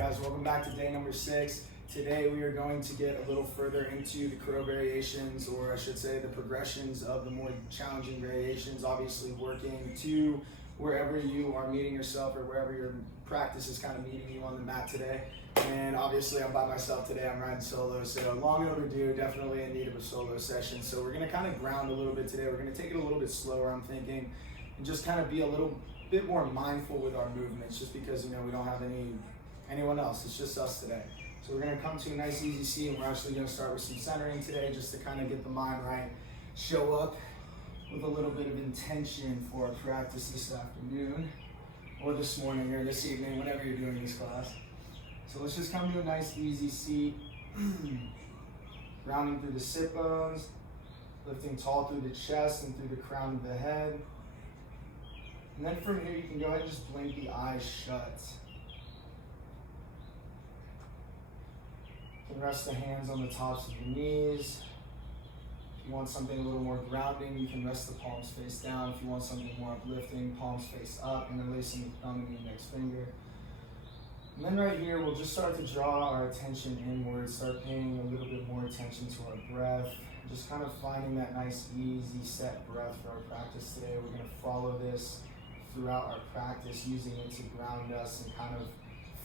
guys, welcome back to day number 6. Today we are going to get a little further into the crow variations, or I should say the progressions of the more challenging variations, obviously working to wherever you are meeting yourself or wherever your practice is kind of meeting you on the mat today. And obviously I'm by myself today, I'm riding solo, so long overdue, definitely in need of a solo session. So we're gonna kind of ground a little bit today. We're gonna take it a little bit slower, I'm thinking, and just kind of be a little bit more mindful with our movements, just because, you know, we don't have anyone else, it's just us today. So we're gonna come to a nice easy seat, and we're actually gonna start with some centering today, just to kind of get the mind right, show up with a little bit of intention for our practice this afternoon, or this morning, or this evening, whenever you're doing this class. So let's just come to a nice easy seat, grounding through the sit bones, lifting tall through the chest and through the crown of the head. And then from here, you can go ahead and just blink the eyes shut. You can rest the hands on the tops of your knees. If you want something a little more grounding, you can rest the palms face down. If you want something more uplifting, palms face up, and then releasing the thumb and the index finger. And then right here, we'll just start to draw our attention inward, start paying a little bit more attention to our breath, just kind of finding that nice, easy, set breath for our practice today. We're going to follow this throughout our practice, using it to ground us and kind of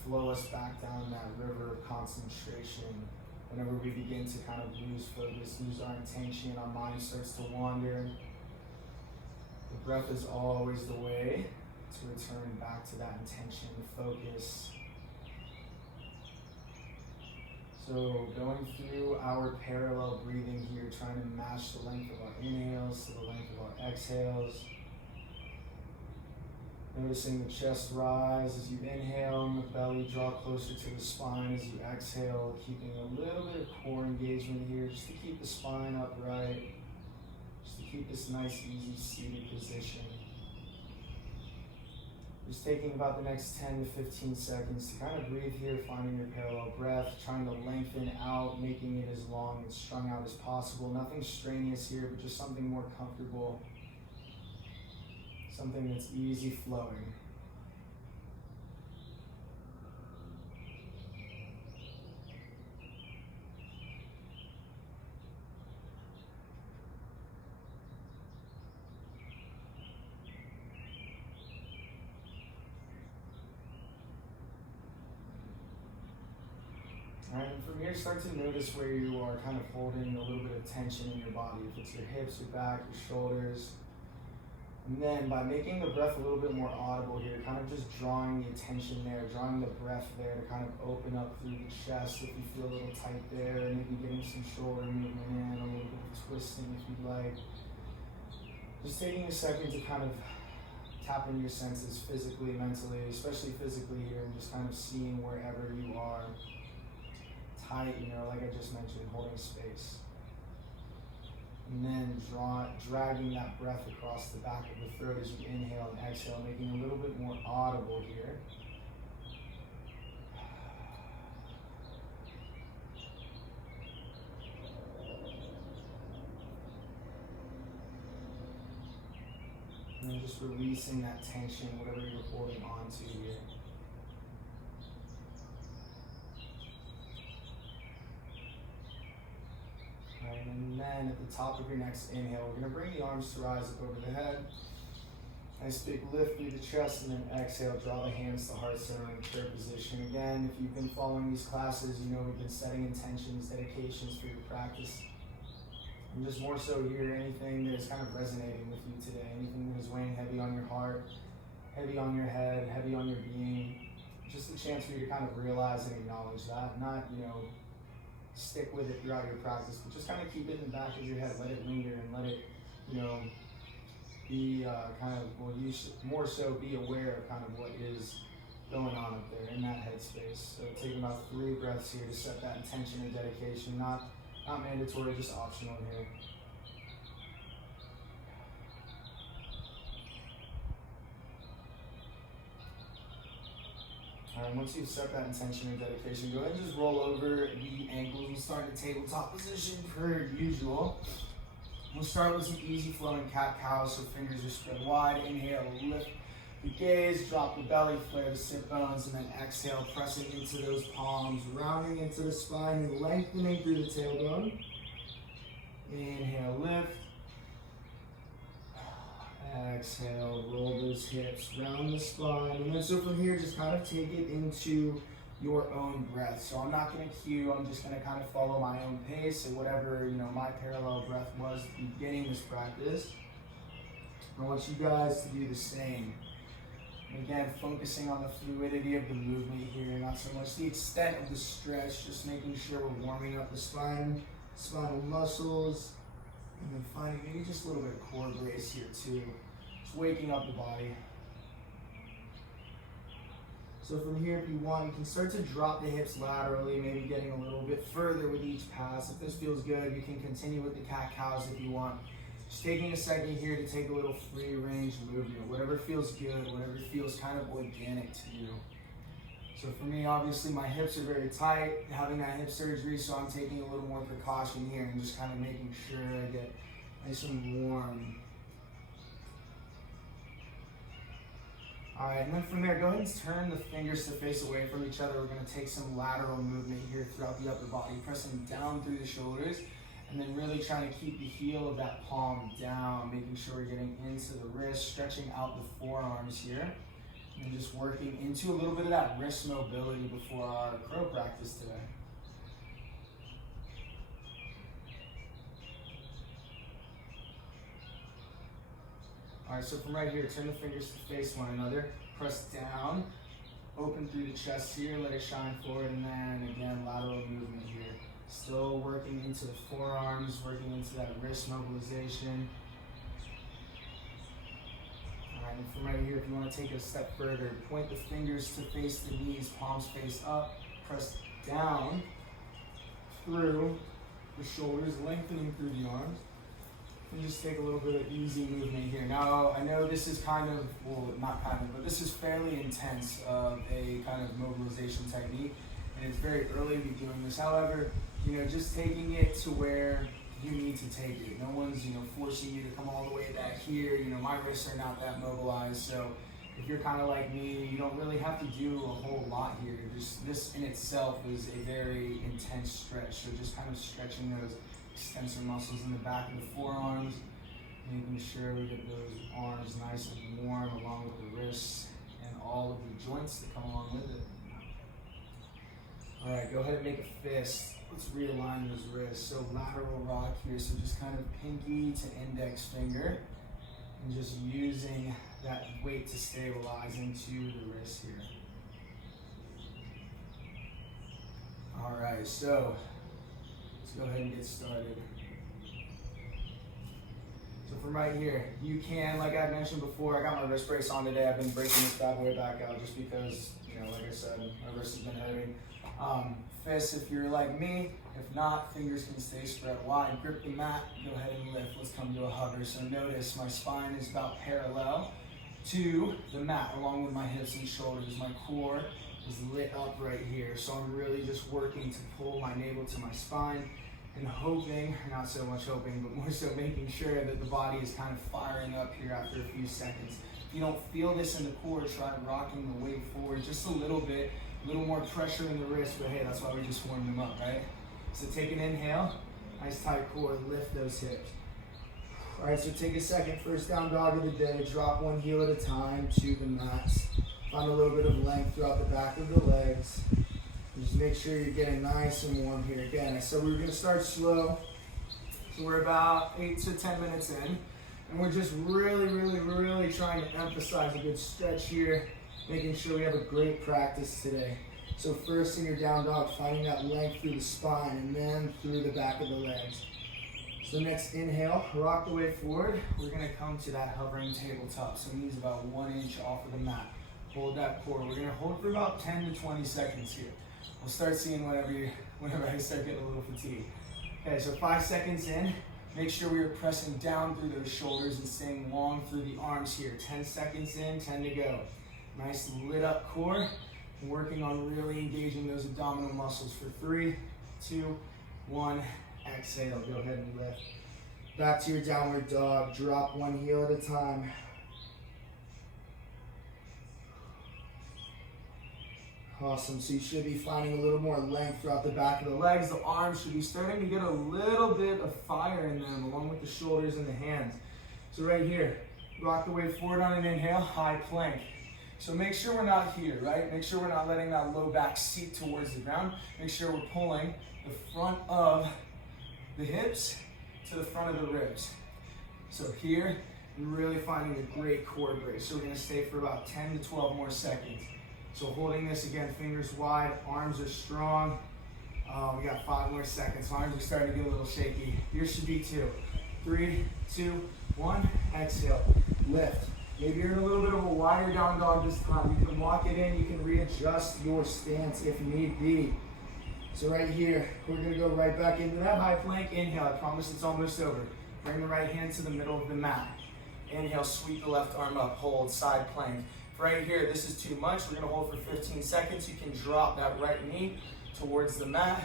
flow us back down that river of concentration. Whenever we begin to kind of lose focus, lose our intention, our mind starts to wander. The breath is always the way to return back to that intention, focus. So going through our parallel breathing here, trying to match the length of our inhales to the length of our exhales. Noticing the chest rise as you inhale and the belly draw closer to the spine as you exhale, keeping a little bit of core engagement here just to keep the spine upright, just to keep this nice, easy seated position. Just taking about the next 10 to 15 seconds to kind of breathe here, finding your parallel breath, trying to lengthen out, making it as long and strung out as possible. Nothing strenuous here, but just something more comfortable. Something that's easy flowing. All right, and from here, start to notice where you are kind of holding a little bit of tension in your body. If it's your hips, your back, your shoulders. And then by making the breath a little bit more audible here, kind of just drawing the attention there, drawing the breath there to kind of open up through the chest if you feel a little tight there, and maybe getting some shoulder movement in, a little bit of twisting if you'd like. Just taking a second to kind of tap into your senses physically, mentally, especially physically here, and just kind of seeing wherever you are tight, you know, like I just mentioned, holding space. And then dragging that breath across the back of the throat as you inhale and exhale, making it a little bit more audible here. And then just releasing that tension, whatever you're holding on to here. And then at the top of your next inhale, we're going to bring the arms to rise up over the head. Nice big lift through the chest, and then exhale, draw the hands to heart center in chair position. Again, if you've been following these classes, you know we've been setting intentions, dedications for your practice. And just more so here, anything that is kind of resonating with you today, anything that is weighing heavy on your heart, heavy on your head, heavy on your being. Just a chance for you to kind of realize and acknowledge that, not, you know, stick with it throughout your practice, but just kind of keep it in the back of your head, let it linger, and let it, you know, be kind of, well, you should more so be aware of kind of what is going on up there in that headspace. So taking about 3 breaths here to set that intention and dedication, not mandatory, just optional here. All right, once you've set that intention and dedication, go ahead and just roll over the ankles. We'll start in tabletop position per usual. We'll start with some easy flowing cat-cow, so fingers are spread wide. Inhale, lift the gaze, drop the belly, flare the sit bones, and then exhale, pressing into those palms, rounding into the spine and lengthening through the tailbone. Inhale, lift. Exhale, roll those hips, round the spine, and then so from here, just kind of take it into your own breath. So I'm not going to cue, I'm just going to kind of follow my own pace and whatever, my parallel breath was beginning this practice. I want you guys to do the same. Again, focusing on the fluidity of the movement here, not so much the extent of the stretch, just making sure we're warming up the spine, spinal muscles, and then finding maybe just a little bit of core brace here too. Just waking up the body. So from here, if you want, you can start to drop the hips laterally, maybe getting a little bit further with each pass. If this feels good, you can continue with the cat-cows if you want. Just taking a second here to take a little free range movement, whatever feels good, whatever feels kind of organic to you. So for me, obviously my hips are very tight, having that hip surgery, so I'm taking a little more precaution here and just kind of making sure I get nice and warm. All right, and then from there, go ahead and turn the fingers to face away from each other. We're gonna take some lateral movement here throughout the upper body, pressing down through the shoulders, and then really trying to keep the heel of that palm down, making sure we're getting into the wrist, stretching out the forearms here, and just working into a little bit of that wrist mobility before our crow practice today. All right, so from right here, turn the fingers to face one another, press down, open through the chest here, let it shine forward, and then again, lateral movement here. Still working into the forearms, working into that wrist mobilization. All right, and from right here, if you want to take it a step further, point the fingers to face the knees, palms face up, press down through the shoulders, lengthening through the arms. And just take a little bit of easy movement here. Now, I know this is kind of, well, not kind of, but this is fairly intense of a kind of mobilization technique, and it's very early to be doing this. However, just taking it to where you need to take it. No one's, forcing you to come all the way back here. My wrists are not that mobilized, so if you're kind of like me, you don't really have to do a whole lot here. Just this in itself is a very intense stretch, so just kind of stretching those extensor muscles in the back of the forearms, making sure we get those arms nice and warm along with the wrists and all of the joints that come along with it. All right, go ahead and make a fist. Let's realign those wrists. So lateral rock here, so just kind of pinky to index finger, and just using that weight to stabilize into the wrist here. All right, so let's go ahead and get started. So from right here, you can, like I mentioned before, I got my wrist brace on today. I've been breaking this bad boy back out just because, like I said, my wrist has been hurting. Fists if you're like me. If not, fingers can stay spread wide. Grip the mat, go ahead and lift. Let's come to a hover. So notice my spine is about parallel to the mat along with my hips and shoulders. My core is lit up right here. So I'm really just working to pull my navel to my spine and hoping, not so much hoping, but more so making sure that the body is kind of firing up here after a few seconds. If you don't feel this in the core, try rocking the weight forward just a little bit. A little more pressure in the wrist, but hey, that's why we just warmed them up, right? So take an inhale, nice tight core, lift those hips. All right, so take a second, first down dog of the day, drop one heel at a time to the mat. Find a little bit of length throughout the back of the legs. And just make sure you're getting nice and warm here. Again, I said we were gonna start slow. So we're about 8 to 10 minutes in, and we're just really trying to emphasize a good stretch here, making sure we have a great practice today. So first in your down dog, finding that length through the spine and then through the back of the legs. So next inhale, rock the way forward. We're gonna come to that hovering tabletop. So knees about 1 inch off of the mat. Hold that core. We're gonna hold for about 10 to 20 seconds here. We'll start seeing whenever I start getting a little fatigued. Okay, so 5 seconds in, make sure we are pressing down through those shoulders and staying long through the arms here. 10 seconds in, 10 to go. Nice lit up core. Working on really engaging those abdominal muscles for 3, 2, 1. Exhale, go ahead and lift. Back to your downward dog. Drop one heel at a time. Awesome. So you should be finding a little more length throughout the back of the legs. The arms should be starting to get a little bit of fire in them, along with the shoulders and the hands. So right here, rock the weight forward on an inhale, high plank. So make sure we're not here, right? Make sure we're not letting that low back seat towards the ground. Make sure we're pulling the front of the hips to the front of the ribs. So here, we're really finding a great core brace. So we're gonna stay for about 10 to 12 more seconds. So holding this again, fingers wide, arms are strong. We got 5 more seconds. Arms are starting to get a little shaky. Yours should be 2. 3, 2, 1. Exhale, lift. Maybe you're in a little bit of a wider down dog this time. You can walk it in, you can readjust your stance if need be. So right here, we're gonna go right back into that high plank. Inhale, I promise it's almost over. Bring the right hand to the middle of the mat. Inhale, sweep the left arm up, hold, side plank. Right here, this is too much. We're gonna hold for 15 seconds. You can drop that right knee towards the mat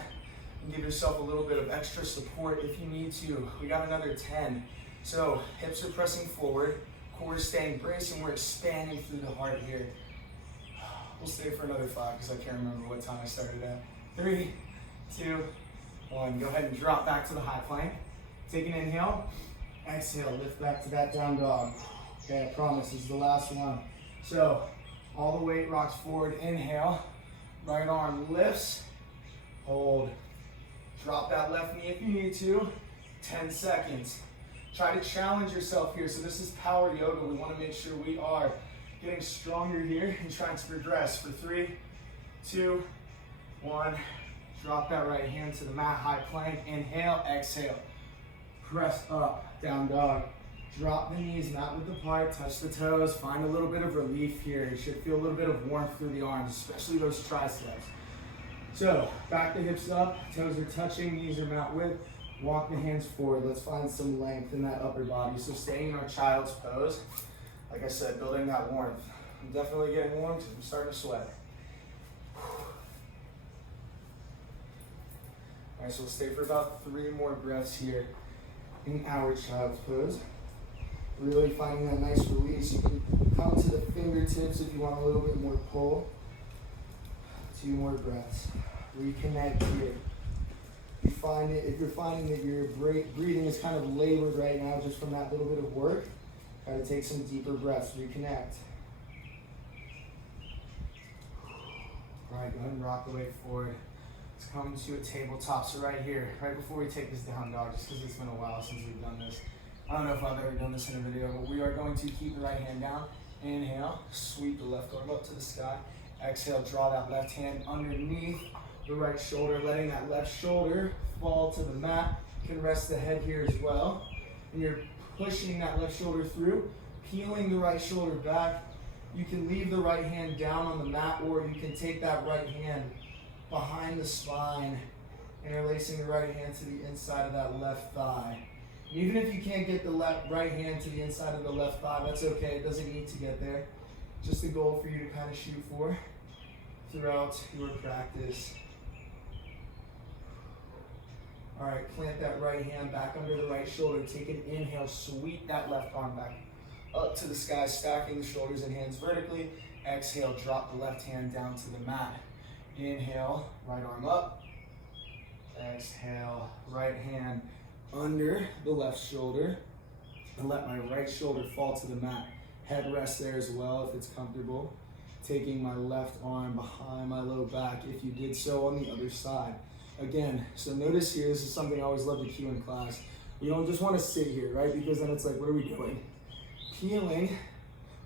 and give yourself a little bit of extra support if you need to. We got another 10. So hips are pressing forward, core is staying braced, and we're expanding through the heart here. We'll stay for another 5 because I can't remember what time I started at. 3, 2, 1. Go ahead and drop back to the high plank. Take an inhale, exhale, lift back to that down dog. Okay, I promise this is the last one. So, all the weight rocks forward, inhale, right arm lifts, hold. Drop that left knee if you need to, 10 seconds. Try to challenge yourself here. So this is power yoga. We want to make sure we are getting stronger here and trying to progress. For 3, 2, 1. Drop that right hand to the mat, high plank, inhale, exhale. Press up, down dog. Drop the knees, mat width apart, touch the toes, find a little bit of relief here. You should feel a little bit of warmth through the arms, especially those triceps. So, back the hips up, toes are touching, knees are mat width. Walk the hands forward. Let's find some length in that upper body. So staying in our child's pose. Like I said, building that warmth. I'm definitely getting warm because I'm starting to sweat. All right, so we'll stay for about 3 more breaths here in our child's pose. Really finding that nice release. You can come to the fingertips if you want a little bit more pull. 2 more breaths. Reconnect here. If you're finding that your breathing is kind of labored right now just from that little bit of work, try to take some deeper breaths. Reconnect. All right, go ahead and rock the weight forward. Let's come to a tabletop. So right here, right before we take this down dog, just because it's been a while since we've done this. I don't know if I've ever done this in a video, but we are going to keep the right hand down. Inhale, sweep the left arm up to the sky. Exhale, draw that left hand underneath the right shoulder, letting that left shoulder fall to the mat. You can rest the head here as well. And you're pushing that left shoulder through, peeling the right shoulder back. You can leave the right hand down on the mat, or you can take that right hand behind the spine, interlacing the right hand to the inside of that left thigh. Even if you can't get the right hand to the inside of the left thigh, that's okay. It doesn't need to get there. Just a goal for you to kind of shoot for throughout your practice. All right, plant that right hand back under the right shoulder. Take an inhale, sweep that left arm back up to the sky, stacking the shoulders and hands vertically. Exhale, drop the left hand down to the mat. Inhale, right arm up. Exhale, right hand under the left shoulder, and let my right shoulder fall to the mat. Head rest there as well if it's comfortable. Taking my left arm behind my low back if you did so on the other side. Again, so notice here, this is something I always love to cue in class. You don't just want to sit here, right? Because then it's like, what are we doing? Peeling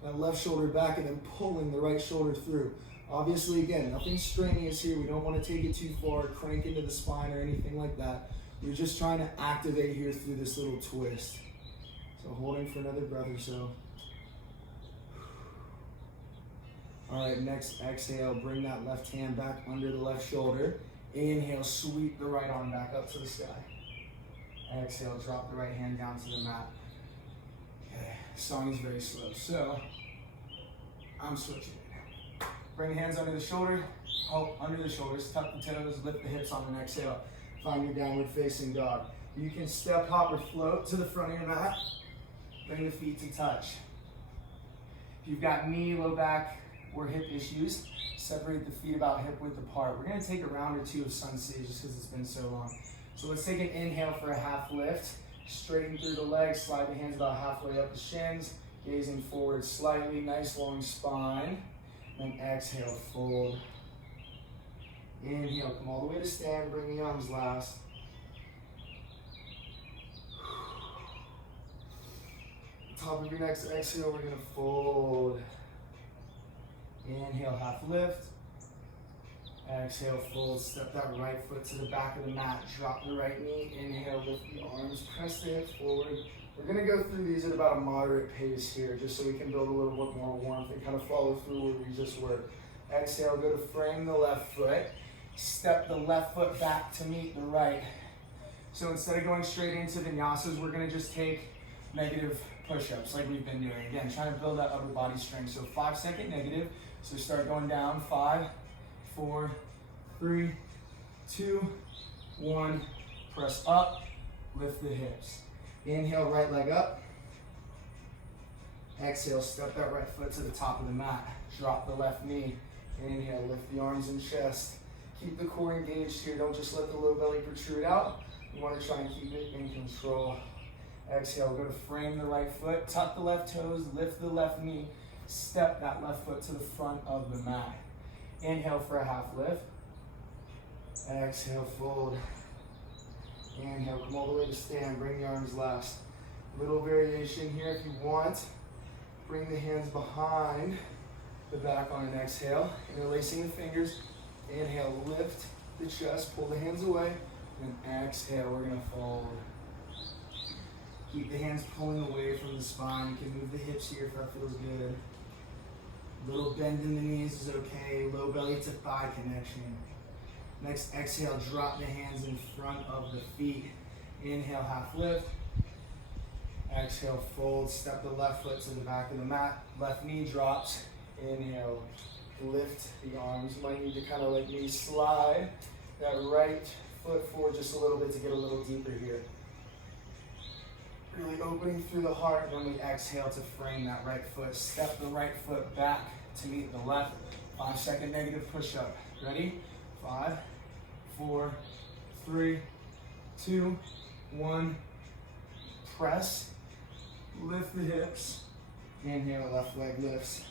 that left shoulder back and then pulling the right shoulder through. Obviously, again, nothing strenuous here. We don't want to take it too far, crank into the spine or anything like that. You're just trying to activate here through this little twist. So holding for another breath or so. All right, next exhale, bring that left hand back under the left shoulder. Inhale, sweep the right arm back up to the sky. Exhale, drop the right hand down to the mat. Okay, song is very slow, so I'm switching it. Bring the hands under the shoulder, under the shoulders, tuck the toes, lift the hips on an exhale. Find your downward facing dog. You can step, hop, or float to the front of your mat. Bring the feet to touch. If you've got knee, low back or hip issues, separate the feet about hip width apart. We're gonna take a round or two of sun stage just because it's been so long. So let's take an inhale for a half lift. Straighten through the legs, slide the hands about halfway up the shins, gazing forward slightly, nice long spine. Then exhale, fold. Inhale, come all the way to stand, bring the arms last. Top of your next exhale, we're gonna fold. Inhale, half lift. Exhale, fold. Step that right foot to the back of the mat. Drop the right knee. Inhale, lift the arms, press the hips forward. We're gonna go through these at about a moderate pace here, just so we can build a little bit more warmth and kind of follow through where we just were. Exhale, go to frame the left foot. Step the left foot back to meet the right. So instead of going straight into vinyasas, we're gonna just take negative push-ups like we've been doing. Again, trying to build that upper body strength. So 5-second negative. So start going down. 5, 4, 3, 2, 1. Press up, lift the hips. Inhale, right leg up. Exhale, step that right foot to the top of the mat. Drop the left knee. Inhale, lift the arms and chest. Keep the core engaged here. Don't just let the low belly protrude out. You want to try and keep it in control. Exhale, go to frame the right foot. Tuck the left toes, lift the left knee. Step that left foot to the front of the mat. Inhale for a half lift. Exhale, fold. Inhale, come all the way to stand. Bring the arms last. Little variation here if you want. Bring the hands behind the back on an exhale. Interlacing the fingers. Inhale, lift the chest, pull the hands away. And exhale, we're gonna fold. Keep the hands pulling away from the spine. You can move the hips here if that feels good. Little bend in the knees is okay. Low belly to thigh connection. Next exhale, drop the hands in front of the feet. Inhale, half lift. Exhale, fold. Step the left foot to the back of the mat. Left knee drops. Inhale, lift the arms. You might need to kind of let me slide that right foot forward just a little bit to get a little deeper here. Really opening through the heart, then we exhale to frame that right foot. Step the right foot back to meet the left. 5-second negative push-up. Ready? 5, 4, 3, 2, 1. Press. Lift the hips. Inhale, left leg lifts.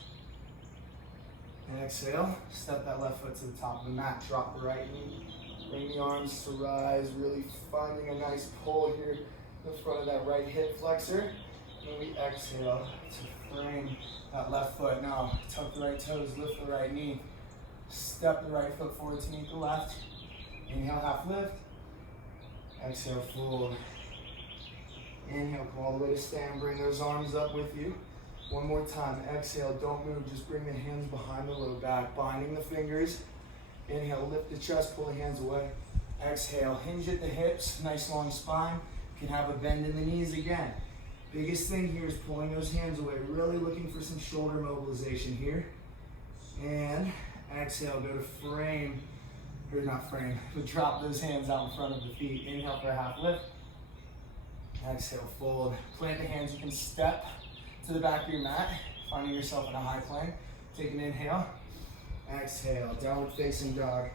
And exhale. Step that left foot to the top of the mat. Drop the right knee. Bring the arms to rise. Really finding a nice pull here. The front of that right hip flexor, and we exhale to frame that left foot. Now, tuck the right toes, lift the right knee, step the right foot forward to meet the left. Inhale, half lift. Exhale, fold. Inhale, come all the way to stand. Bring those arms up with you. One more time. Exhale, don't move. Just bring the hands behind the low back, binding the fingers. Inhale, lift the chest, pull the hands away. Exhale, hinge at the hips, nice long spine. You can have a bend in the knees again. Biggest thing here is pulling those hands away, really looking for some shoulder mobilization here. And exhale, go to frame, or not frame, but drop those hands out in front of the feet. Inhale for a half lift. Exhale, fold. Plant the hands, you can step to the back of your mat, finding yourself in a high plank. Take an inhale. Exhale, downward facing dog.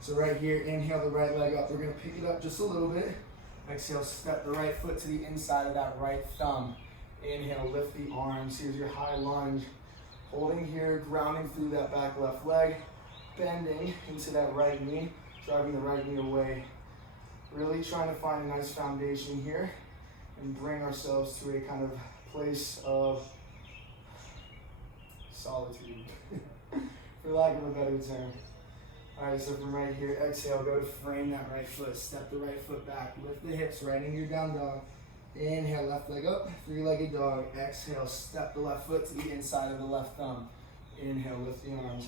So right here, inhale the right leg up. We're gonna pick it up just a little bit. Exhale, step the right foot to the inside of that right thumb. Inhale, lift the arms. Here's your high lunge. Holding here, grounding through that back left leg. Bending into that right knee, driving the right knee away. Really trying to find a nice foundation here and bring ourselves to a kind of place of solitude, for lack of a better term. All right, so from right here, exhale, go to frame that right foot. Step the right foot back. Lift the hips right into your down dog. Inhale, left leg up, three-legged dog. Exhale, step the left foot to the inside of the left thumb. Inhale, lift the arms.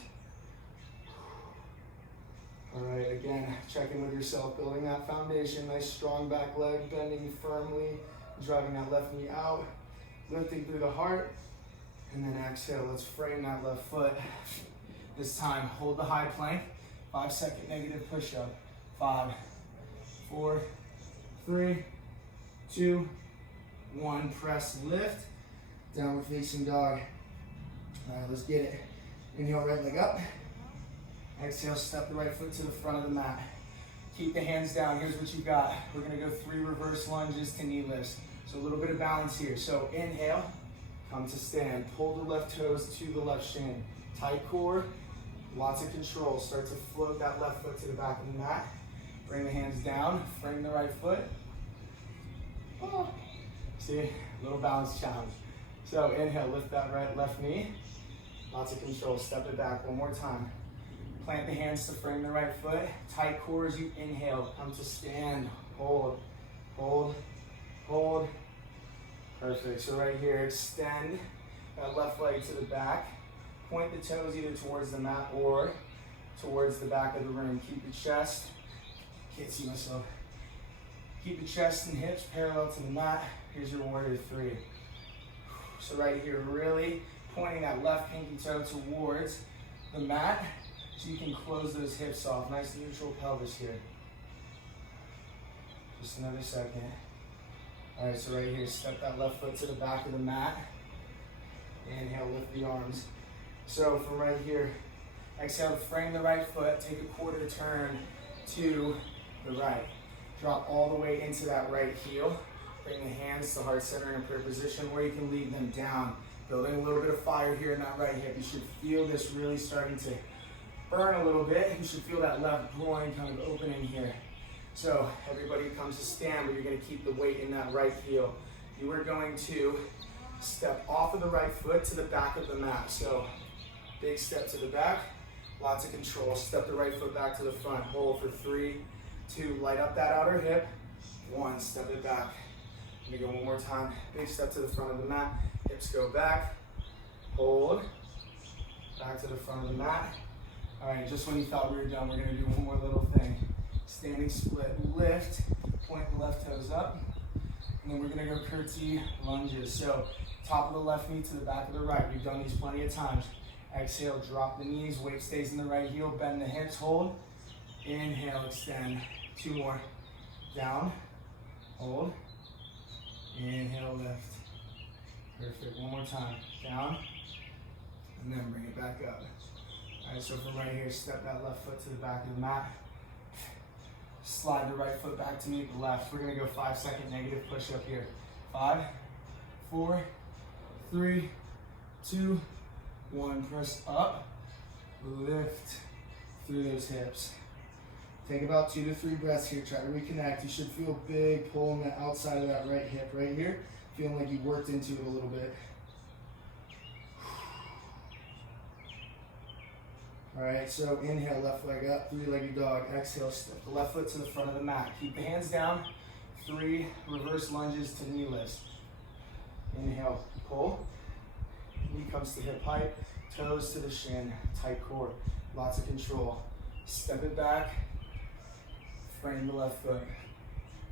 All right, again, check in with yourself, building that foundation. Nice strong back leg, bending firmly, driving that left knee out, lifting through the heart. And then exhale, let's frame that left foot. This time, hold the high plank. 5-second negative push-up. 5, 4, 3, 2, 1. Press, lift. Downward facing dog. All right, let's get it. Inhale, right leg up. Exhale, step the right foot to the front of the mat. Keep the hands down. Here's what you got. We're gonna go 3 reverse lunges to knee lifts. So a little bit of balance here. So inhale, come to stand. Pull the left toes to the left shin. Tight core, lots of control. Start to float that left foot to the back of the mat. Bring the hands down, frame the right foot. Oh. See, little balance challenge. So inhale, lift that left knee. Lots of control, step it back one more time. Plant the hands to frame the right foot. Tight core as you inhale, come to stand. Hold, hold, hold. Perfect, so right here, extend that left leg to the back. Point the toes either towards the mat or towards the back of the room. Keep the chest, can't see myself. Keep the chest and hips parallel to the mat. Here's your warrior 3. So right here, really pointing that left pinky toe towards the mat so you can close those hips off. Nice neutral pelvis here. Just another second. All right, so right here, step that left foot to the back of the mat. Inhale, lift the arms. So from right here, exhale, frame the right foot, take a quarter turn to the right. Drop all the way into that right heel. Bring the hands to heart center in a prayer position, or you can leave them down. Building a little bit of fire here in that right hip. You should feel this really starting to burn a little bit. You should feel that left groin kind of opening here. So everybody comes to stand, but you're going to keep the weight in that right heel. You are going to step off of the right foot to the back of the mat. So big step to the back, lots of control. Step the right foot back to the front. Hold for 3, 2, light up that outer hip. 1, step it back. Let me go one more time. Big step to the front of the mat. Hips go back. Hold. Back to the front of the mat. All right, just when you thought we were done, we're gonna do one more little thing. Standing split, lift, point the left toes up, and then we're gonna go curtsy lunges. So top of the left knee to the back of the right. We've done these plenty of times. Exhale, drop the knees, weight stays in the right heel, bend the hips, hold. Inhale, extend. 2 more. Down, hold. Inhale, lift. Perfect, one more time. Down, and then bring it back up. All right, so from right here, step that left foot to the back of the mat. Slide the right foot back to meet the left. We're gonna go 5-second negative push-up here. 5, 4, 3, 2, 1. Press up, lift through those hips. Take about 2 to 3 breaths here. Try to reconnect. You should feel big pull on the outside of that right hip right here. Feeling like you worked into it a little bit. All right, so inhale, left leg up, 3-legged dog. Exhale, step the left foot to the front of the mat. Keep the hands down. 3 reverse lunges to knee lifts. Inhale, pull. Knee comes to hip height, toes to the shin, tight core, lots of control. Step it back, frame the left foot.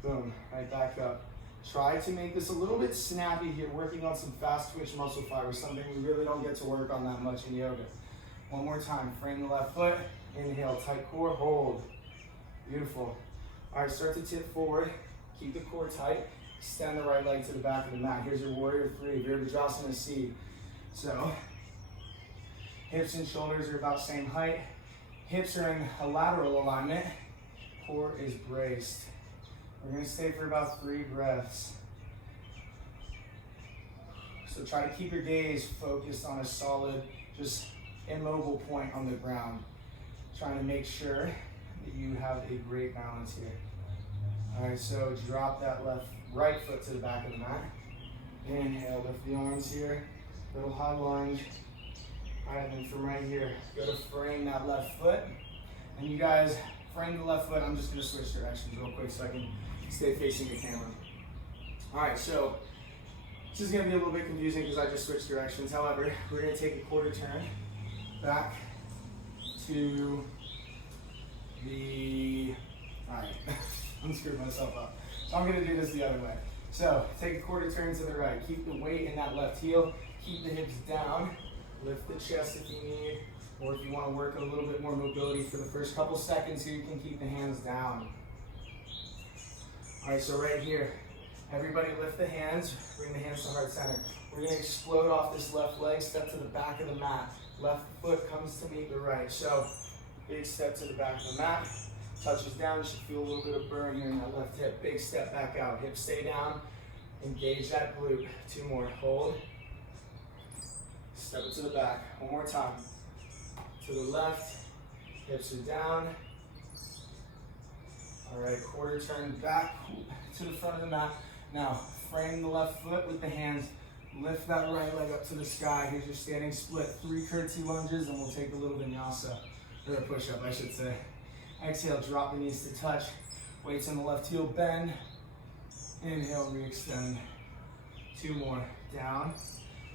Boom, right back up. Try to make this a little bit snappy here, working on some fast twitch muscle fibers, something we really don't get to work on that much in yoga. One more time, frame the left foot, inhale, tight core, hold. Beautiful. All right, start to tip forward, keep the core tight, extend the right leg to the back of the mat. Here's your warrior 3, Virabhadrasana C. So, hips and shoulders are about same height. Hips are in a lateral alignment, core is braced. We're gonna stay for about 3 breaths. So try to keep your gaze focused on a solid, just immobile point on the ground. Trying to make sure that you have a great balance here. All right, so drop that right foot to the back of the mat. Inhale, lift the arms here, little high lunge. All right, and then from right here, go to frame that left foot. And you guys, frame the left foot. I'm just gonna switch directions real quick so I can stay facing the camera. All right, so this is gonna be a little bit confusing because I just switched directions. However, we're gonna take a quarter turn back to the, all right, I'm screwing myself up. So I'm gonna do this the other way. So take a quarter turn to the right. Keep the weight in that left heel. Keep the hips down. Lift the chest if you need, or if you want to work a little bit more mobility for the first couple seconds here, you can keep the hands down. All right, so right here, everybody lift the hands, bring the hands to heart center. We're gonna explode off this left leg, step to the back of the mat. Left foot comes to meet the right. So, big step to the back of the mat. Touches down, you should feel a little bit of burn here in that left hip. Big step back out, hips stay down. Engage that glute. 2 more, hold. Step it to the back, one more time. To the left, hips are down. All right, quarter turn back to the front of the mat. Now, frame the left foot with the hands. Lift that right leg up to the sky. Here's your standing split. 3 curtsy lunges, and we'll take a little vinyasa, or a push-up, I should say. Exhale, drop the knees to touch. Weights in the left heel, bend. Inhale, re-extend. 2 more, down.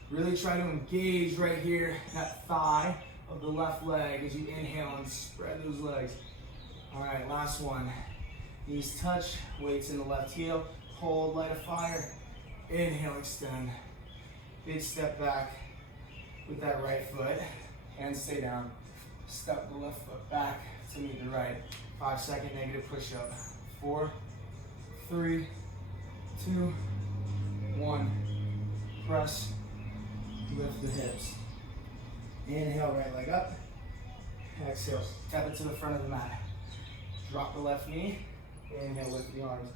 Really try to engage right here, that thigh of the left leg as you inhale and spread those legs. All right, last one. Knees touch, weights in the left heel. Hold, light a fire. Inhale, extend. Big step back with that right foot. Hands stay down. Step the left foot back to meet the right. 5-second negative push-up. 4, 3, 2, 1. Press, lift the hips. Inhale, right leg up. Exhale, step it to the front of the mat. Drop the left knee. Inhale, lift the arms.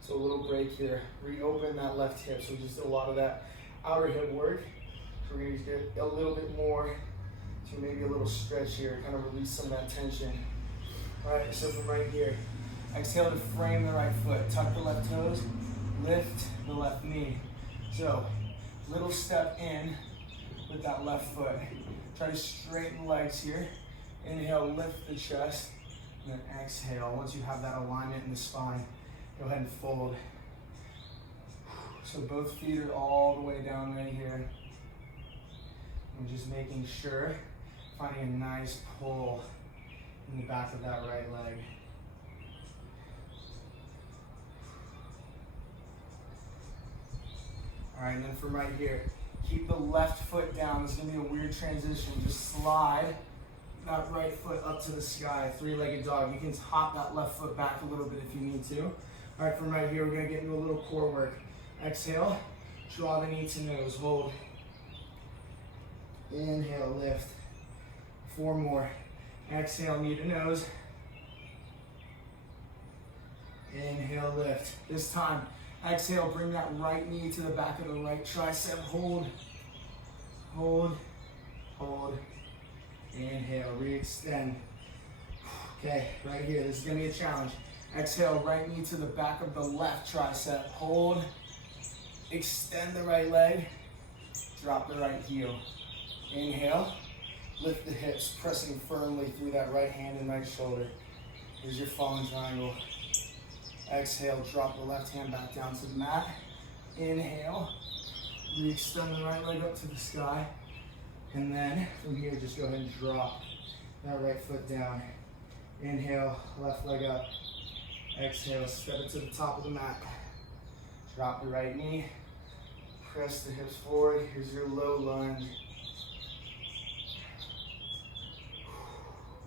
So a little break here. Reopen that left hip. So we just did a lot of that outer hip work. So we're going to get a little bit more to maybe a little stretch here. Kind of release some of that tension. All right, so from right here. Exhale to frame the right foot. Tuck the left toes. Lift the left knee. So little step in with that left foot. Try to straighten the legs here. Inhale, lift the chest. And then exhale. Once you have that alignment in the spine, go ahead and fold. So both feet are all the way down right here. And just making sure, finding a nice pull in the back of that right leg. All right, and then from right here, keep the left foot down. This is gonna be a weird transition. Just slide that right foot up to the sky, 3-legged dog. You can hop that left foot back a little bit if you need to. All right, from right here, we're gonna get into a little core work. Exhale, draw the knee to nose, hold. Inhale, lift. 4 more. Exhale, knee to nose. Inhale, lift. This time, exhale, bring that right knee to the back of the right tricep. Hold, hold, hold. Inhale, re-extend. Okay, right here, this is gonna be a challenge. Exhale, right knee to the back of the left tricep. Hold, extend the right leg, drop the right heel. Inhale, lift the hips, pressing firmly through that right hand and right shoulder. Here's your falling triangle. Exhale, drop the left hand back down to the mat. Inhale, re-extend the right leg up to the sky. And then from here, just go ahead and drop that right foot down. Inhale, left leg up. Exhale, step it to the top of the mat. Drop the right knee. Press the hips forward. Here's your low lunge.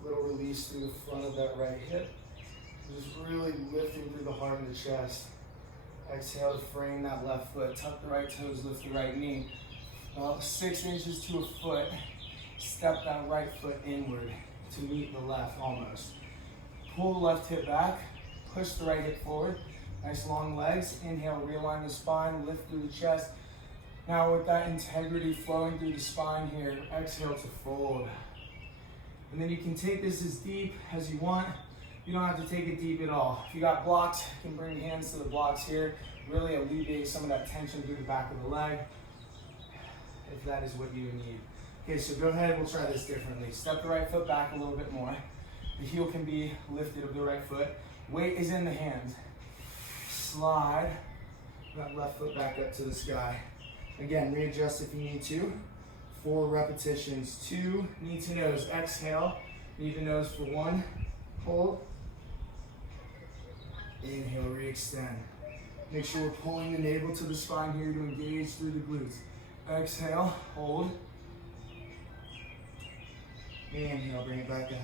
Little release through the front of that right hip. Just really lifting through the heart and the chest. Exhale to frame that left foot. Tuck the right toes, lift the right knee. About 6 inches to a foot. Step that right foot inward to meet the left almost. Pull the left hip back. Push the right hip forward. Nice long legs. Inhale, realign the spine, lift through the chest. Now with that integrity flowing through the spine here, exhale to fold. And then you can take this as deep as you want. You don't have to take it deep at all. If you got blocks, you can bring your hands to the blocks here. Really alleviate some of that tension through the back of the leg, if that is what you need. Okay, so go ahead, we'll try this differently. Step the right foot back a little bit more. The heel can be lifted of the right foot. Weight is in the hands. Slide that left foot back up to the sky. Again, readjust if you need to. 4 repetitions. 2, knee to nose. Exhale, knee to nose for 1. Hold. Inhale, re-extend. Make sure we're pulling the navel to the spine here to engage through the glutes. Exhale, hold. Inhale, bring it back up.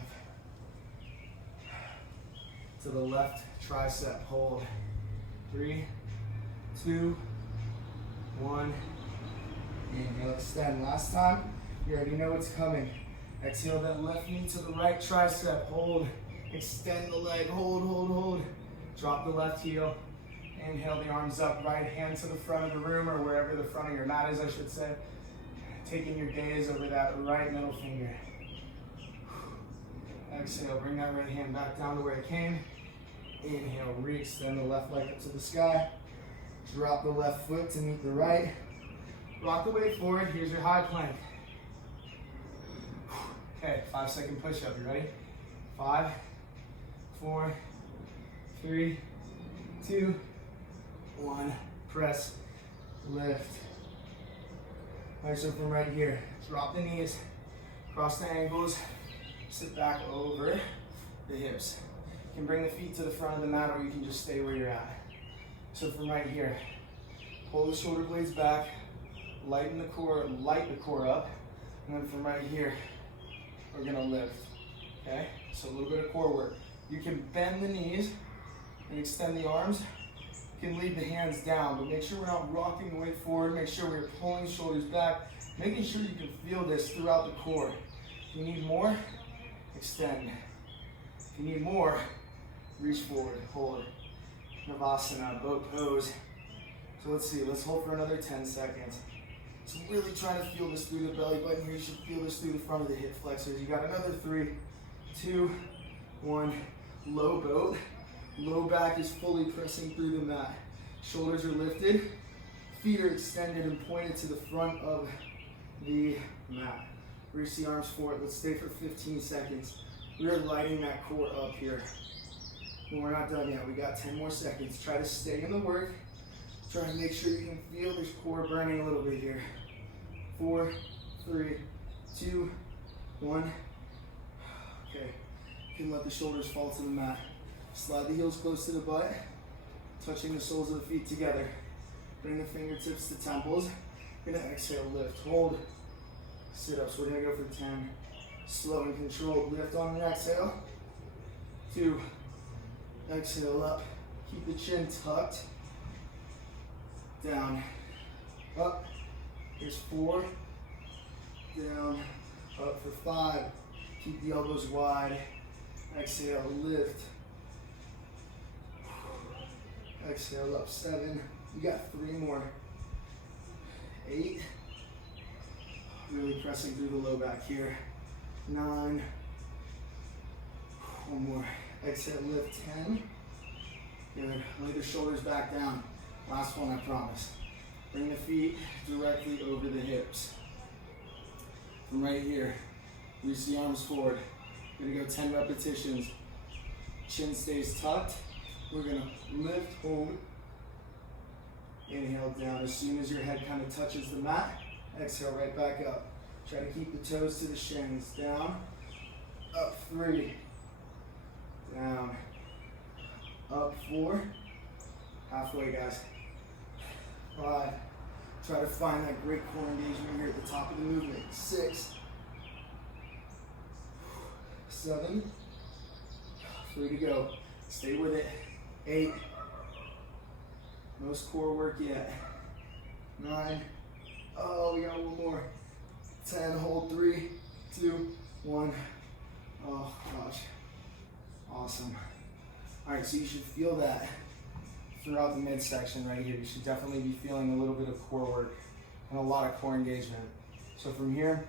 To the left tricep, hold. 3, 2, 1. Inhale, extend. Last time, you already know what's coming. Exhale that left knee to the right tricep. Hold. Extend the leg. Hold, hold, hold. Drop the left heel. Inhale the arms up. Right hand to the front of the room, or wherever the front of your mat is, I should say. Taking your gaze over that right middle finger. Exhale, bring that right hand back down to where it came. Inhale, re-extend the left leg up to the sky. Drop the left foot to meet the right. Rock the weight forward. Here's your high plank. Okay, 5-second push-up. You ready? 5, 4, 3, 2, 1. Press, lift. All right, so from right here, drop the knees, cross the ankles, sit back over the hips. You can bring the feet to the front of the mat, or you can just stay where you're at. So from right here, pull the shoulder blades back, light the core up, and then from right here, we're gonna lift, okay? So a little bit of core work. You can bend the knees and extend the arms. You can leave the hands down, but make sure we're not rocking the weight forward. Make sure we're pulling the shoulders back, making sure you can feel this throughout the core. If you need more, extend. If you need more, reach forward, hold. Navasana, boat pose. So let's see, let's hold for another 10 seconds. So really trying to feel this through the belly button here. You should feel this through the front of the hip flexors. You got another 3, 2, 1. Low boat. Low back is fully pressing through the mat. Shoulders are lifted. Feet are extended and pointed to the front of the mat. Reach the arms forward. Let's stay for 15 seconds. We are lighting that core up here. And we're not done yet. We got 10 more seconds. Try to stay in the work. Try to make sure you can feel this core burning a little bit here. 4, 3, 2, 1. Okay. You can let the shoulders fall to the mat. Slide the heels close to the butt, touching the soles of the feet together. Bring the fingertips to temples. You're gonna exhale, lift, hold, sit up. So we're gonna go for 10. Slow and controlled. Lift on an exhale. 2. Exhale up. Keep the chin tucked. Down. Up. Here's 4. Down. Up for 5. Keep the elbows wide. Exhale, lift. Exhale up, 7. You got 3 more. 8. Really pressing through the low back here. 9. 1 more. Exhale, lift, 10. Good. Lay the shoulders back down. Last one, I promise. Bring the feet directly over the hips. From right here, reach the arms forward. We're gonna go 10 repetitions. Chin stays tucked. We're gonna lift, hold, inhale down. As soon as your head kind of touches the mat, exhale right back up. Try to keep the toes to the shins. Down, up 3, down, up 4, halfway guys. 5, try to find that great core engagement here at the top of the movement. 6, 7, 3 to go. Stay with it. 8, most core work yet. 9, oh, we got 1 more. 10, hold 3, 2, 1. Oh gosh, awesome. All right, so you should feel that throughout the midsection right here. You should definitely be feeling a little bit of core work and a lot of core engagement. So from here,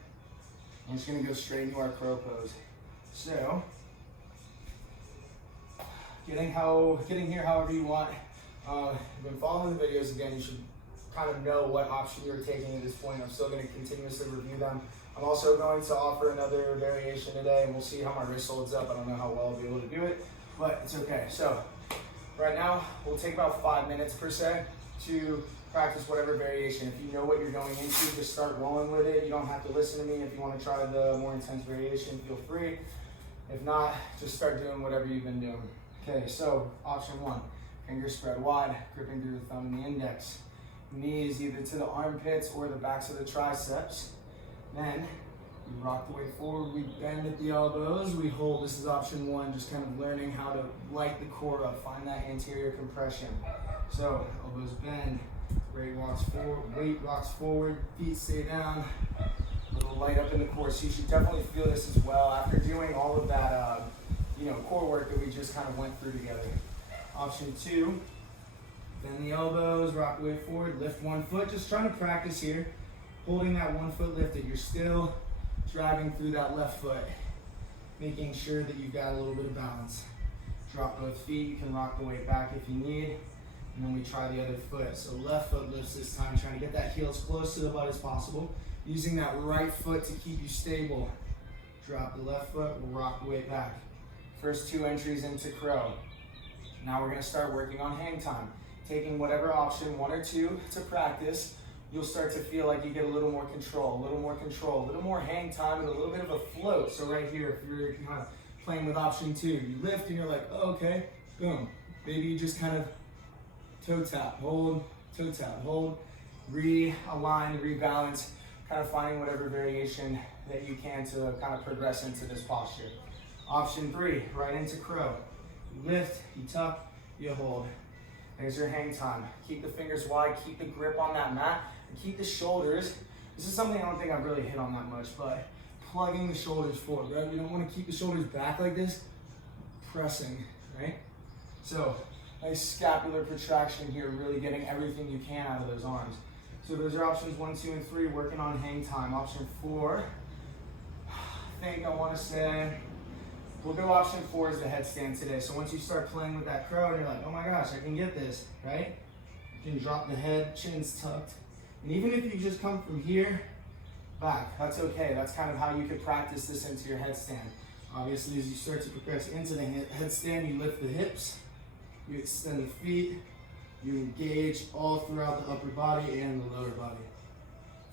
I'm just gonna go straight into our crow pose. So, getting here however you want. If you've been following the videos again, you should kind of know what option you're taking at this point. I'm still going to continuously review them. I'm also going to offer another variation today, and we'll see how my wrist holds up. I don't know how well I'll be able to do it, but it's okay. So, right now, we'll take about 5 minutes per se to practice whatever variation. If you know what you're going into, just start rolling with it. You don't have to listen to me. If you want to try the more intense variation, feel free. If not, just start doing whatever you've been doing. Okay, so option 1, fingers spread wide, gripping through the thumb and the index. Knees either to the armpits or the backs of the triceps. Then we rock the way forward, we bend at the elbows, we hold. This is option 1, just kind of learning how to light the core up, find that anterior compression. So elbows bend, Great, rocks forward, weight rocks forward, feet stay down. A little light up in the core. So you should definitely feel this as well after doing all of that, core work that we just kind of went through together. Option 2, bend the elbows, rock the weight forward, lift one foot. Just trying to practice here, holding that one foot lifted. You're still driving through that left foot, making sure that you've got a little bit of balance. Drop both feet. You can rock the weight back if you need. And then we try the other foot. So left foot lifts this time, trying to get that heel as close to the butt as possible. Using that right foot to keep you stable. Drop the left foot, we'll rock the weight back. First 2 entries into crow. Now we're gonna start working on hang time. Taking whatever option, 1 or 2 to practice, you'll start to feel like you get a little more control, a little more control, a little more hang time, and a little bit of a float. So right here, if you're kind of playing with option 2, you lift and you're like, oh, okay, boom. Maybe you just kind of toe tap, hold, toe tap, hold, realign, rebalance, kind of finding whatever variation that you can to kind of progress into this posture. Option 3, right into crow. You lift, you tuck, you hold. There's your hang time. Keep the fingers wide, keep the grip on that mat, and keep the shoulders. This is something I don't think I've really hit on that much, but plugging the shoulders forward, right? You don't want to keep the shoulders back like this, pressing, right? So, nice scapular protraction here, really getting everything you can out of those arms. So those are options 1, 2, and 3, working on hang time. Option 4, I think I want to say, we'll go option 4 as the headstand today. So once you start playing with that crow and you're like, oh my gosh, I can get this, right? You can drop the head, chin's tucked. And even if you just come from here, back, that's okay. That's kind of how you could practice this into your headstand. Obviously, as you start to progress into the headstand, you lift the hips, you extend the feet, you engage all throughout the upper body and the lower body.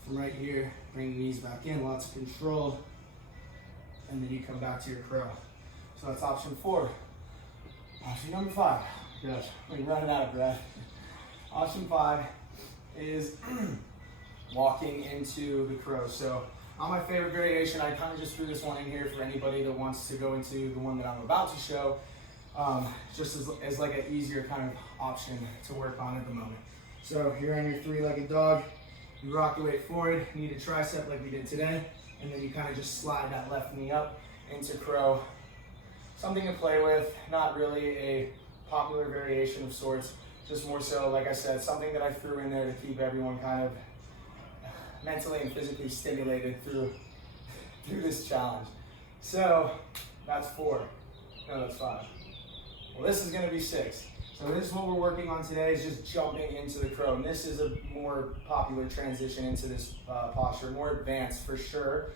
From right here, bring the knees back in, lots of control, and then you come back to your crow. So that's option 4. Option number 5. Gosh, I'm running out of breath. Option 5 is walking into the crow. So on my favorite variation, I kind of just threw this one in here for anybody that wants to go into the one that I'm about to show, just as like an easier kind of option to work on at the moment. So you're on your 3-legged dog, you rock the weight forward, knee to tricep like we did today, and then you kind of just slide that left knee up into crow. Something to play with, not really a popular variation of sorts, just more so, like I said, something that I threw in there to keep everyone kind of mentally and physically stimulated through this challenge. So that's 4. No, that's 5. Well, this is going to be 6. So this is what we're working on today, is just jumping into the crow. And this is a more popular transition into this posture, more advanced for sure.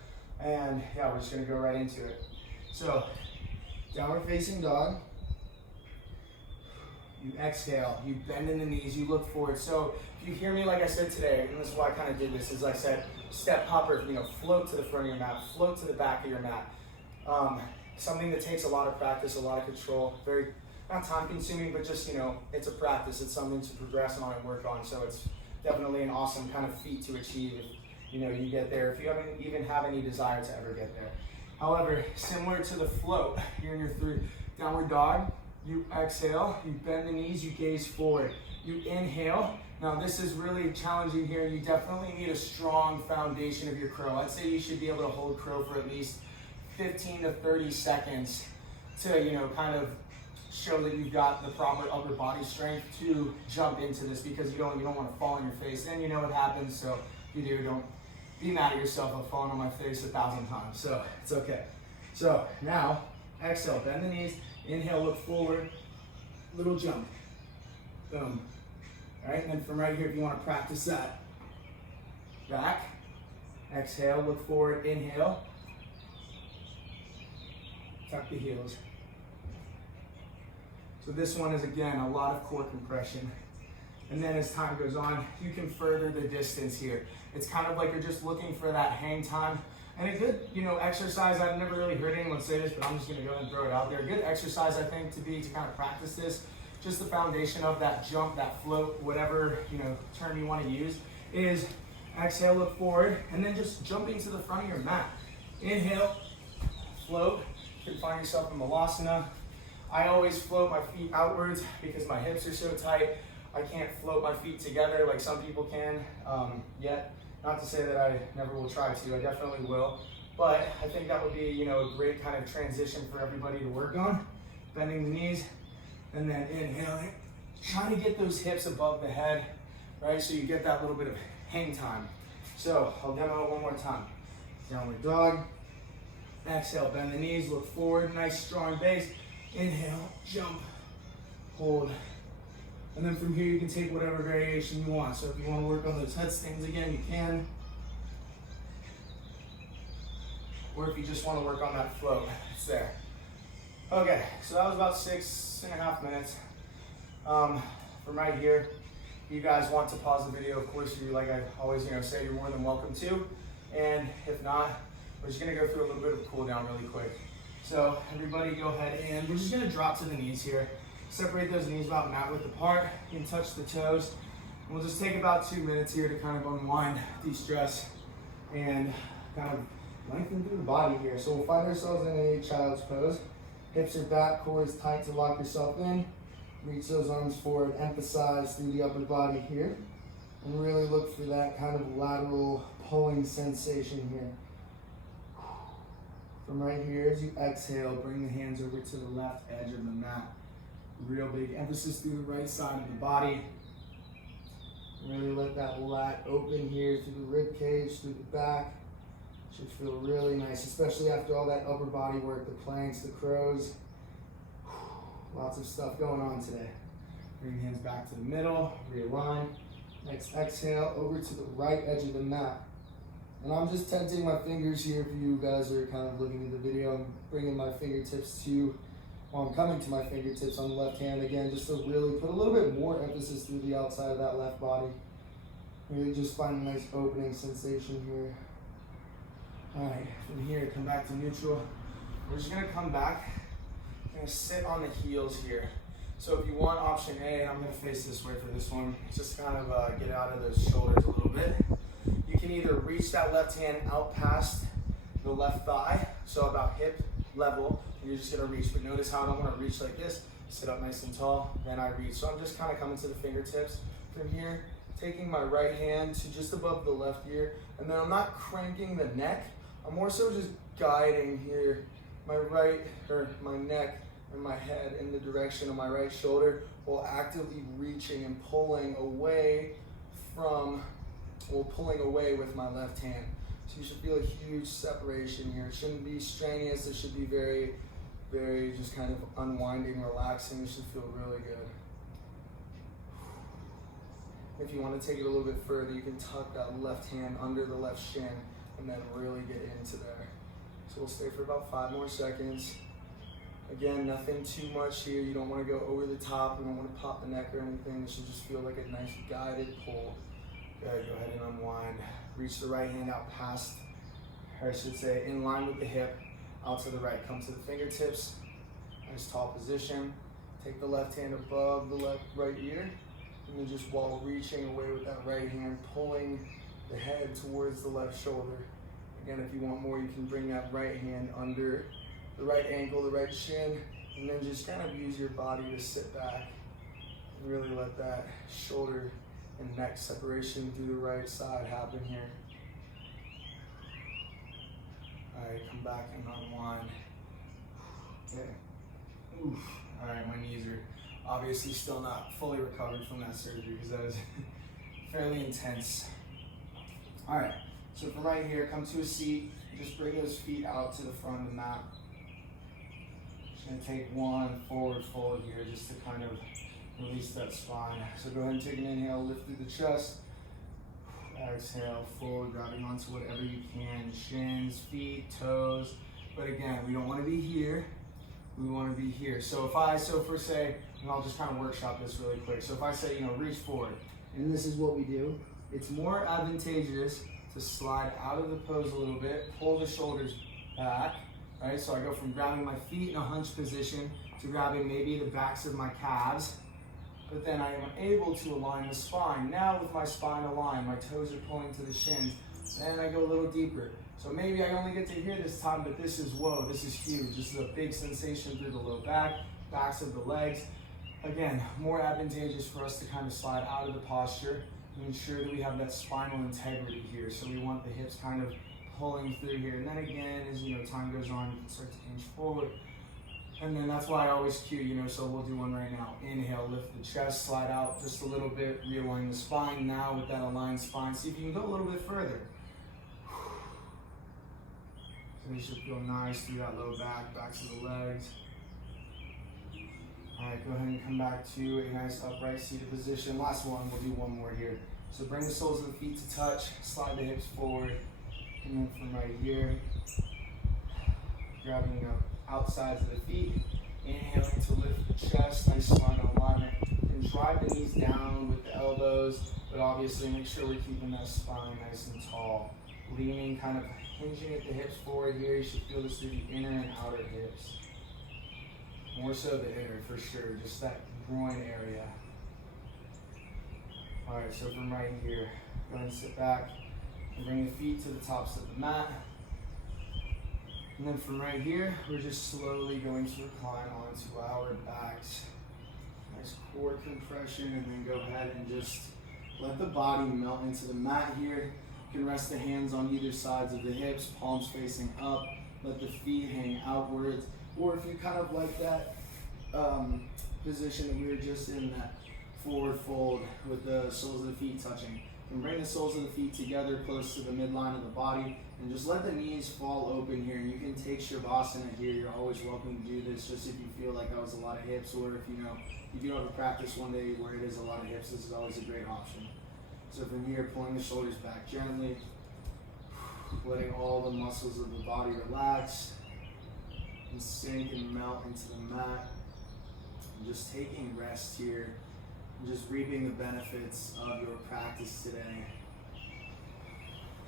And yeah, we're just going to go right into it. So downward facing dog. You exhale, you bend in the knees, you look forward. So if you hear me, like I said today, and this is why I kind of did this, is I said, step hopper, float to the front of your mat, float to the back of your mat. Something that takes a lot of practice, a lot of control, very, not time consuming, but just, it's a practice. It's something to progress on and work on. So it's definitely an awesome kind of feat to achieve if, you get there, if you even have any desire to ever get there. However, similar to the float, you're in your 3 downward dog. You exhale, you bend the knees, you gaze forward. You inhale. Now this is really challenging here. You definitely need a strong foundation of your crow. I'd say you should be able to hold crow for at least 15 to 30 seconds to, kind of show that you've got the proper upper body strength to jump into this, because you don't want to fall on your face. Then you know what happens. So if you do, don't be mad at yourself. I've fallen on my face 1,000 times, so it's okay. So now exhale, bend the knees. Inhale, look forward, little jump, boom. All right, and then from right here, if you want to practice that, back, exhale, look forward, inhale, tuck the heels. So this one is, again, a lot of core compression. And then as time goes on, you can further the distance here. It's kind of like you're just looking for that hang time. And a good, exercise, I've never really heard anyone say this, but I'm just gonna go and throw it out there. A good exercise, I think, to kind of practice this, just the foundation of that jump, that float, whatever, term you wanna use, is exhale, look forward, and then just jumping to the front of your mat. Inhale, float. You can find yourself in Malasana. I always float my feet outwards because my hips are so tight. I can't float my feet together like some people can yet. Not to say that I never will try to, I definitely will. But I think that would be, a great kind of transition for everybody to work on. Bending the knees and then inhaling. Trying to get those hips above the head, right? So you get that little bit of hang time. So I'll demo it one more time. Downward dog. Exhale, bend the knees, look forward, nice strong base. Inhale, jump, hold. And then from here you can take whatever variation you want. So if you want to work on those headstands again, you can. Or if you just want to work on that float, it's there. Okay, so that was about 6.5 minutes. From right here, if you guys want to pause the video, of course, like I always say, you're more than welcome to. And if not, we're just gonna go through a little bit of a cool down really quick. So everybody go ahead and we're just gonna drop to the knees here. Separate those knees about mat width apart. You can touch the toes. And we'll just take about 2 minutes here to kind of unwind, de-stress, and kind of lengthen through the body here. So we'll find ourselves in a child's pose. Hips are back, core is tight to lock yourself in. Reach those arms forward, emphasize through the upper body here. And really look for that kind of lateral pulling sensation here. From right here, as you exhale, bring the hands over to the left edge of the mat. Real big emphasis through the right side of the body. Really let that lat open here through the rib cage, through the back. Should feel really nice, especially after all that upper body work, the planks, the crows. Lots of stuff going on today. Bring your hands back to the middle, realign. Next exhale, over to the right edge of the mat. And I'm just tenting my fingers here if you guys are kind of looking at the video. I'm bringing my fingertips I'm coming to my fingertips on the left hand again, just to really put a little bit more emphasis through the outside of that left body. Really just find a nice opening sensation here. All right, from here, come back to neutral. We're just gonna come back. I'm gonna sit on the heels here. So if you want option A, and I'm gonna face this way for this one, just kind of get out of those shoulders a little bit. You can either reach that left hand out past the left thigh, so about hip level, and you're just gonna reach. But notice how I don't wanna reach like this. Sit up nice and tall, then I reach. So I'm just kind of coming to the fingertips from here, taking my right hand to just above the left ear, and then I'm not cranking the neck. I'm more so just guiding here, my neck and my head in the direction of my right shoulder, while actively reaching and pulling away with my left hand. So you should feel a huge separation here. It shouldn't be strenuous. It should be very, very just kind of unwinding, relaxing. It should feel really good. If you want to take it a little bit further, you can tuck that left hand under the left shin and then really get into there. So we'll stay for about 5 more seconds. Again, nothing too much here. You don't want to go over the top. You don't want to pop the neck or anything. It should just feel like a nice guided pull. Good, go ahead and unwind. Reach the right hand out past, or I should say in line with the hip, out to the right. Come to the fingertips, nice tall position. Take the left hand above the right ear, and then just while reaching away with that right hand, pulling the head towards the left shoulder. Again, if you want more, you can bring that right hand under the right ankle, the right shin, and then just kind of use your body to sit back and really let that shoulder and neck separation through the right side happen here. All right, come back and unwind. Okay. Oof. All right, my knees are obviously still not fully recovered from that surgery because that was fairly intense. All right, so from right here, come to a seat. Just bring those feet out to the front of the mat. Just gonna take one forward fold here just to kind of release that spine. So go ahead and take an inhale, lift through the chest. Exhale, forward, grabbing onto whatever you can, shins, feet, toes. But again, we don't want to be here. We want to be here. So for say, and I'll just kind of workshop this really quick. So if I say, reach forward, and this is what we do, it's more advantageous to slide out of the pose a little bit, pull the shoulders back, right? So I go from grabbing my feet in a hunch position to grabbing maybe the backs of my calves, but then I am able to align the spine. Now with my spine aligned, my toes are pulling to the shins, then I go a little deeper. So maybe I only get to here this time, but this is, whoa, this is huge. This is a big sensation through the low back, backs of the legs. Again, more advantageous for us to kind of slide out of the posture and ensure that we have that spinal integrity here. So we want the hips kind of pulling through here. And then again, as time goes on, you can start to inch forward. And then that's why I always cue, so we'll do one right now. Inhale, lift the chest, slide out just a little bit, realign the spine. Now with that aligned spine, see if you can go a little bit further. So you should feel nice through that low back, backs of the legs. All right, go ahead and come back to a nice upright seated position. Last one, we'll do one more here. So bring the soles of the feet to touch, slide the hips forward, and then from right here, grabbing up outsides of the feet, inhaling to lift the chest, nice slide on alignment, and drive the knees down with the elbows, but obviously make sure we're keeping that spine nice and tall. Leaning, kind of hinging at the hips forward here. You should feel this through the inner and outer hips. More so the inner for sure, just that groin area. All right, so from right here, go ahead and sit back and bring the feet to the tops of the mat. And then from right here, we're just slowly going to recline onto our backs. Nice core compression, and then go ahead and just let the body melt into the mat here. You can rest the hands on either sides of the hips, palms facing up. Let the feet hang outwards. Or if you kind of like that position that we were just in, that forward fold with the soles of the feet touching. You can bring the soles of the feet together close to the midline of the body and just let the knees fall open here. And you can take Shavasana here. You're always welcome to do this just if you feel like that was a lot of hips, or if you do have a practice one day where it is a lot of hips, this is always a great option. So from here, pulling the shoulders back gently, letting all the muscles of the body relax and sink and melt into the mat. And just taking rest here, and just reaping the benefits of your practice today.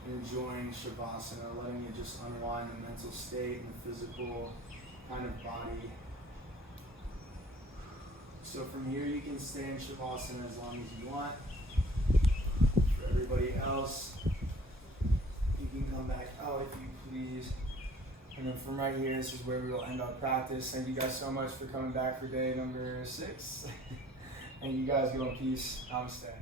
Enjoying Shavasana, letting it just unwind the mental state and the physical kind of body. So from here, you can stay in Shavasana as long as you want. For everybody else, you can come back out if you please. And then from right here, this is where we will end our practice. Thank you guys so much for coming back for day number 6. And you guys go in peace. Namaste.